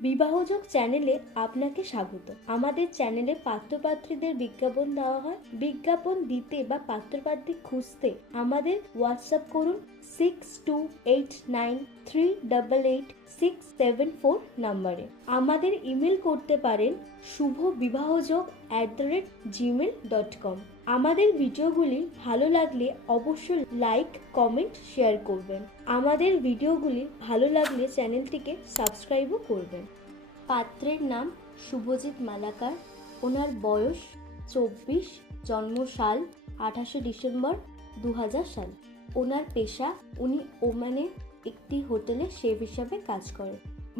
বিবাহযোগ চ্যানেলে আপনাকে স্বাগত। আমাদের চ্যানেলে পাত্রপাত্রীদের বিজ্ঞাপন দেওয়া হয়। বিজ্ঞাপন দিতে বা পাত্রপাত্রী খুঁজতে আমাদের হোয়াটসঅ্যাপ করুন 6289388674 নম্বরে। আমাদের ইমেল করতে পারেন shubhobibahoyog@gmail.com। আমাদের ভিডিওগুলি ভালো লাগলে অবশ্যই লাইক, কমেন্ট, শেয়ার করবেন। আমাদের ভিডিওগুলি ভালো লাগলে চ্যানেলটিকে সাবস্ক্রাইবও করবেন। পাত্রের নাম শুভজিৎ মালাকার। ওনার বয়স 24, জন্মসাল 28 ডিসেম্বর 2000 সাল। ওনার পেশা, উনি ওমানে একটি হোটেলে শেফ হিসাবে কাজ করেন।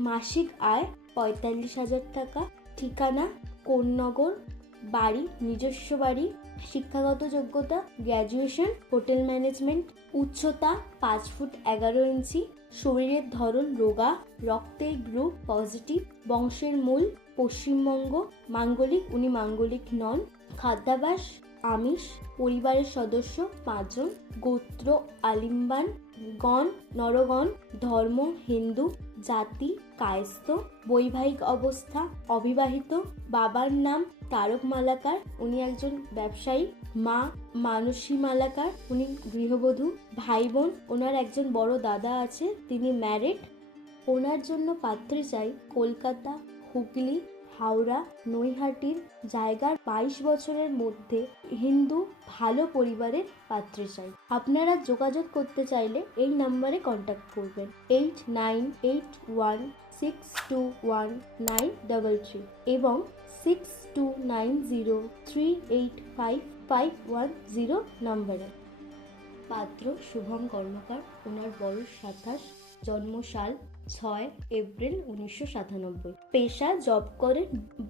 মাসিক আয় 45,000 টাকা। ঠিকানা কোন্নগর। বাড়ি নিজস্ব বাড়ি। শিক্ষাগত যোগ্যতা গ্র্যাজুয়েশন, হোটেল ম্যানেজমেন্ট। উচ্চতা 5 ফুট 11 ইঞ্চি। শরীরের ধরন রোগা। রক্তের গ্রুপ পজিটিভ। বংশের মূল পশ্চিমবঙ্গ। মাঙ্গলিক, উনি মাঙ্গলিক নন। খাদ্যাভ্যাস আমিষ। পরিবারের সদস্য 5 জন। গোত্র আলিম্বান। গণ নরগণ। ধর্ম হিন্দু। জাতি কায়স্থ। বৈবাহিক অবস্থা অবিবাহিত। বাবার নাম তারক মালাকার, উনি একজন ব্যবসায়ী। মা মানসী মালাকার, উনি গৃহবধূ। ভাই বোন, ওনার একজন বড় দাদা আছে, তিনি ম্যারিড। ওনার জন্য পাত্রী চাই কলকাতা, হুগলি, হাওড়া, নৈহাটির জায়গার 22 বছরের মধ্যে হিন্দু ভালো পরিবারের পাত্রী চাই। আপনারা যোগাযোগ করতে চাইলে এই নাম্বারে কন্ট্যাক্ট করবেন 8981621933 এবং 6290385510 নম্বরে। পাত্র শুভম কর্মকার। ওনার বয়স 27, জন্মসাল 6 এপ্রিল 1997। পেশা জব করে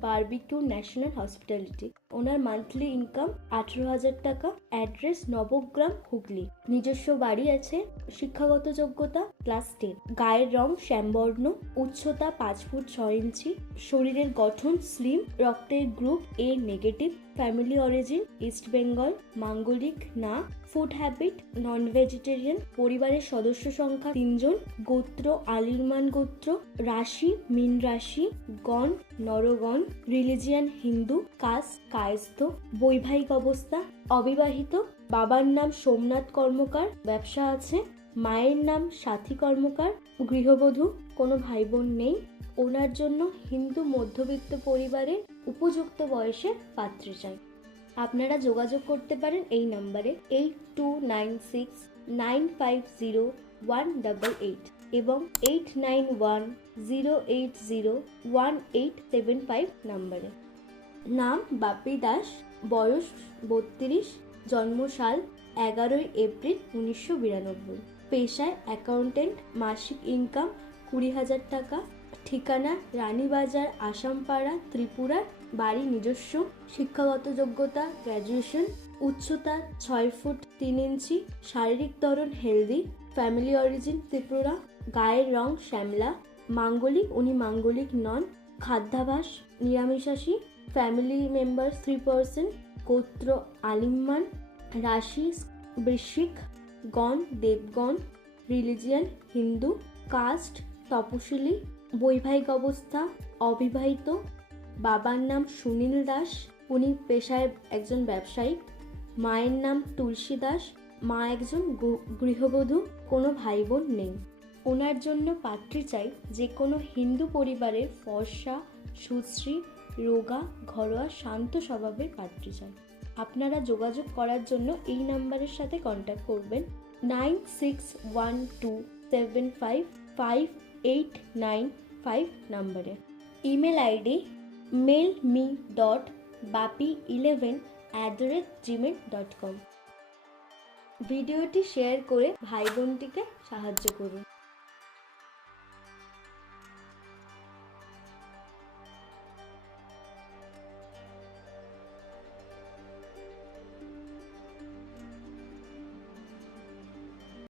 বারবিকিউ ন্যাশনাল হসপিটালিটি। ওনার মান্থলি ইনকাম 18,000 টাকা। অ্যাড্রেস নবগ্রাম, হুগলি। নিজস্ব বাড়ি আছে। শিক্ষাগত যোগ্যতা ক্লাস 10। গায়ের রং শ্যামবর্ণ। উচ্চতা 5 ফুট 6 ইঞ্চি। শরীরের গঠন স্লিম। রক্তের গ্রুপ এ negative. Family origin east Bengal. মাঙ্গলিক না। ফুড হ্যাবিট নন ভেজিটেরিয়ান। পরিবারের সদস্য সংখ্যা 3 জন। গোত্র আলিরমান গোত্র। রাশি মীন রাশি। গণ নরগণ। রিলিজিয়ান হিন্দু। কাস্ট কায়স্থ। বৈবাহিক অবস্থা অবিবাহিত। বাবার নাম সোমনাথ কর্মকার, ব্যবসা আছে। মায়ের নাম সাথী কর্মকার, গৃহবধূ। কোনো ভাই বোন নেই। ওনার জন্য হিন্দু মধ্যবিত্ত পরিবারের উপযুক্ত বয়সের পাত্রী চাই। আপনারা যোগাযোগ করতে পারেন এই নম্বরে 8296950188 এবং 8910801875 নম্বরে। নাম বাপি দাস। বয়স 32, জন্মসাল 11 এপ্রিল 1992। পেশায় অ্যাকাউন্টেন্ট। মাসিক ইনকাম 20,000 টাকা। ঠিকানা রানীবাজার, আসামপাড়া, ত্রিপুরা। বাড়ি নিজস্ব। শিক্ষাগত যোগ্যতা গ্র্যাজুয়েশন। উচ্চতা 6 ফুট 3 ইঞ্চি। শারীরিক ধরন হেলদি। Family origin Tripura. গায়ের রং শ্যামলা। মাঙ্গলিক, উনি মাঙ্গলিক নন। খাদ্যাভ্যাস নিরামিষাশী। Family member 3%। গোত্র আলিম্মান। রাশি বৃশ্চিক। গণ দেবগণ। রিলিজিয়ান হিন্দু। কাস্ট তপশিলি। বৈবাহিক অবস্থা অবিবাহিত। বাবার নাম সুনীল দাস, উনি পেশায় একজন ব্যবসায়িক। মায়ের নাম তুলসী দাস, মা একজন গৃহবধূ। কোনো ভাই বোন নেই। ওনার জন্য পাত্রী চাই যে কোনো হিন্দু পরিবারের ফর্সা, সুশ্রী, রোগা, ঘরোয়া, শান্ত স্বভাবের পাত্রী চাই। আপনারা যোগাযোগ করার জন্য এই নাম্বারের সাথে কন্ট্যাক্ট করবেন 9612755895 নম্বরে। Email ID mailme.bapi11@gmail.com। ভিডিওটি শেয়ার করে ভাই বোনটিকে সাহায্য করুন।